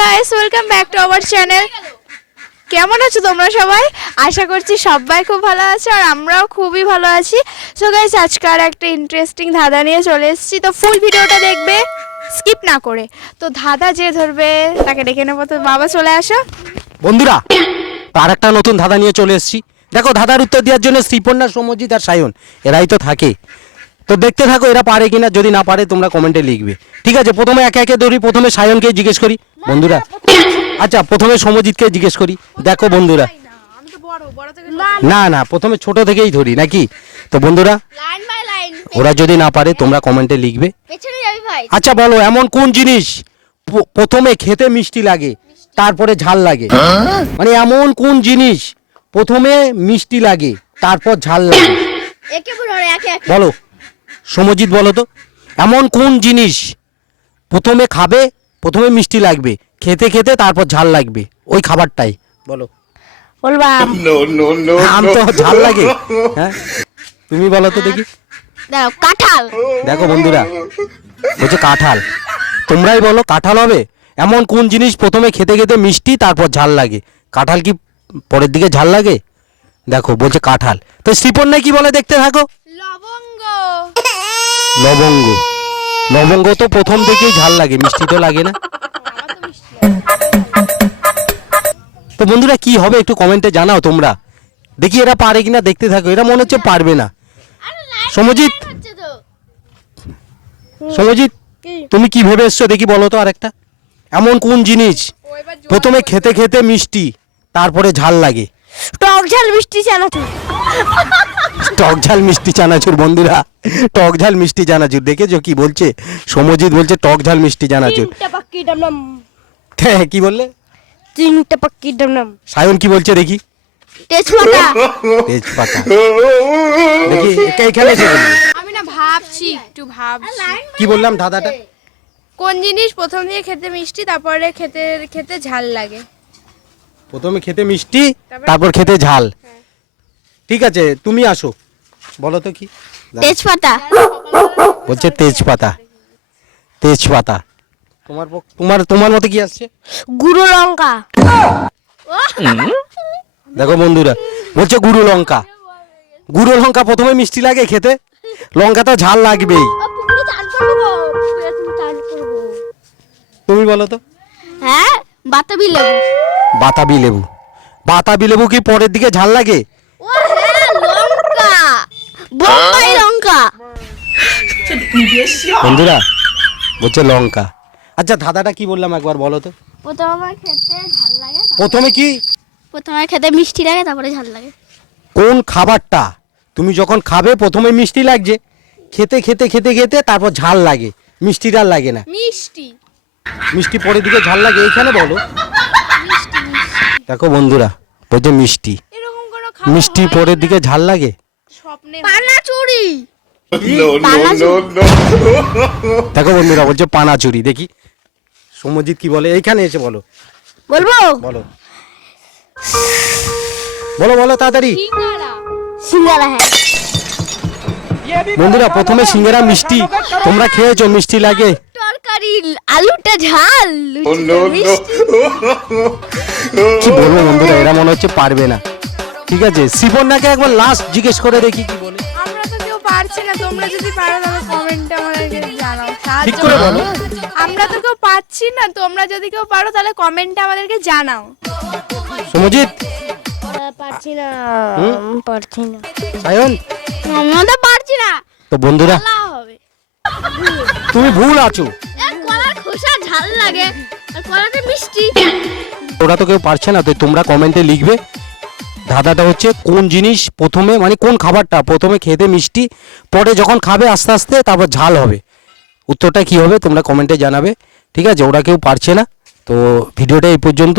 Guys, welcome back to our channel. কেমন আছো তোমরা সবাই? আশা করছি সবাই খুব ভালো আছে আর আমরাও খুবই ভালো আছি। সো গাইস, আজকে আর একটা ইন্টারেস্টিং ধাঁধা নিয়ে চলে এসেছি। তো ফুল ভিডিওটা দেখবে, স্কিপ না করে। তো ধাঁধা যে ধরবে তাকে ডেকে নেবো। তো বাবা চলে আসো। বন্ধুরা, তার একটা নতুন ধাঁধা নিয়ে চলে এসেছি। দেখো, ধাঁধার উত্তর দেওয়ার জন্য শ্রীপর্ণা, সৌম্যজিৎ আর সায়ন এরাই তো থাকে। তো দেখতে থাকো এরা পারে কিনা। যদি না পারে তোমরা কমেন্টে লিখবে, ঠিক আছে? প্রথমে একে একে ধরি। প্রথমে সায়নকে জিজ্ঞেস করি বন্ধুরা। আচ্ছা, প্রথমে সৌম্যজিৎকে জিজ্ঞেস করি। দেখো বন্ধুরা, না না, প্রথমে ছোট থেকেই ধরি নাকি? তো বন্ধুরা, লাইন বাই লাইন, ওরা যদি না পারে তোমরা কমেন্টে লিখবে। পেছনে যাবি ভাই। আচ্ছা বলো, এমন কোন জিনিস প্রথমে খেতে মিষ্টি লাগে তারপরে ঝাল লাগে? মানে এমন কোন জিনিস প্রথমে মিষ্টি লাগে তারপর ঝাল লাগে? একে বলো, একে একে বলো সৌম্যজিৎ, বলো তো। এমন কোন জিনিস প্রথমে খাবে, প্রথমে মিষ্টি লাগবে, খেতে খেতে তারপর ঝাল লাগবে? ওই খাবারটাই বলো। বলবা। আম তো ঝাল লাগে, হ্যাঁ? তুমি বলো তো দেখি। দাও, কাঁঠাল। দেখো বন্ধুরা, বলছে কাঁঠাল। তোমরাই বলো, কাঁঠাল হবে? এমন কোন জিনিস প্রথমে খেতে খেতে মিষ্টি তারপর ঝাল লাগে? কাঁঠাল কি পরের দিকে ঝাল লাগে? দেখো বলছে কাঁঠাল। তো শ্রীপর্ণা কি বলে দেখতে থাকো। লবঙ্গ। লবঙ্গ। লবঙ্গ তো প্রথম থেকেই ঝাল লাগে, মিষ্টি তো লাগে না। তো বন্ধুরা, কি হবে একটু কমেন্টে জানাও তোমরা। দেখি এরা পারে কিনা, দেখতে থাকো। এরা মনে হচ্ছে পারবে না। সৌম্যজিৎ, সৌম্যজিৎ, তুমি কি ভেবে এসছো দেখি, বলো তো আরেকটা। এমন কোন জিনিস প্রথমে খেতে খেতে মিষ্টি তারপরে ঝাল লাগে? টক ঝাল মিষ্টি চানাচুর। টক ঝাল মিষ্টি চানাচুর। বন্ধুরা, টক ঝাল মিষ্টি চানাচুর। দেখেছো কি বলছে? সৌম্যজিৎ বলছে টক ঝাল মিষ্টি চানাচুর। তিনটা পাক্কি ডামনাম। হ্যাঁ, কি বললে? তিনটা পাক্কি ডামনাম। সায়ন কি বলছে দেখি। তেজপাতা। তেজপাতা। দেখি এখানে এসে বলবে। আমি না ভাবছি, একটু ভাবছি। কি বললাম ধাঁধাটা? কোন জিনিস প্রথম দিয়ে খেতে মিষ্টি তারপরে খেতে খেতে ঝাল লাগে? প্রথমে খেতে মিষ্টি তারপর খেতে ঝাল। ঠিক আছে, তুমি আসো, বলো তো কি। তেজপাতা। বলছে তেজপাতা। তেজপাতা। তোমার তোমার তোমার মতে কি আসছে? গুঁড়ো লঙ্কা। দেখো বন্ধুরা, বলছে গুঁড়ো লঙ্কা। গুঁড়ো লঙ্কা প্রথমে মিষ্টি লাগে খেতে, লঙ্কা তো ঝাল লাগবেই। তুমি বলো তো। হ্যাঁ, বাতাবি লেবু। বাতাবি লেবু। বাতাবি লেবু কি পরের দিকে ঝাল লাগে? ও হ্যাঁ, লঙ্কা, বোম্বাই লঙ্কা। বন্ধুরা, বলছে লঙ্কা। আচ্ছা, ধাঁধাটা কি বললাম একবার বলো তো। প্রথমে খেতে ঝাল লাগে, প্রথমে কি? প্রথমে খেতে মিষ্টি লাগে তারপরে ঝাল লাগে। কোন খাবারটা তুমি যখন খাবে প্রথমে মিষ্টি লাগছে, খেতে খেতে খেতে খেতে তারপর ঝাল লাগে, মিষ্টিটা আর লাগে না? মিষ্টি। মিষ্টি পরের দিকে ঝাল লাগে, এইখানে বলো। দেখো বন্ধুরা, বলছে মিষ্টি। এরকম কোনো মিষ্টি পরের দিকে ঝাল লাগে? স্বপ্নে পানাচুরি। দেখো বন্ধুরা, বলছে পানাচুরি। দেখি সৌম্যজিৎ কি বলে, এইখানে এসে বলো। বলবো? বলো বলো বলো তাড়াতাড়ি। সিঙ্গারা। হ্যাঁ বন্ধুরা, প্রথমে সিঙ্গারা মিষ্টি, তোমরা খেয়েছো মিষ্টি লাগে। তরকারি, আলুটা ঝাল। কি বলবো বন্ধুরা, এরা মনে হচ্ছে পারবে না। ঠিক আছে, শ্রীপর্ণাকে একবার লাস্ট জিজ্ঞেস করে দেখি কি বলে। আমরা তো কেউ পারছি না, তোমরা যদি পারো তাহলে কমেন্টে আমাদেরকে জানাও, ঠিক করে বলো। আমরা তো কেউ পাচ্ছি না, তোমরা যদি কেউ পারো তাহলে কমেন্টে আমাদেরকে জানাও। সৌম্যজিৎ, পারছি না, হুম? পারছি না। সায়ন, আমরা তো পারছি না। তো বন্ধুরা, হবে। তুমি ভুল আছো। কলার খোসা ঝাল লাগে আর কলাটা মিষ্টি। ওরা তো কেউ পারছে না, তো তোমরা কমেন্টে লিখবে। ধাঁধাটা হচ্ছে কোন জিনিস প্রথমে, মানে কোন খাবারটা প্রথমে খেতে মিষ্টি, পরে যখন খাবে আস্তে আস্তে তারপর ঝাল হবে। উত্তরটা কি হবে তোমরা কমেন্টে জানাবে। ঠিক আছে, ওরা কেউ পারছে না। তো ভিডিওটা এই পর্যন্ত।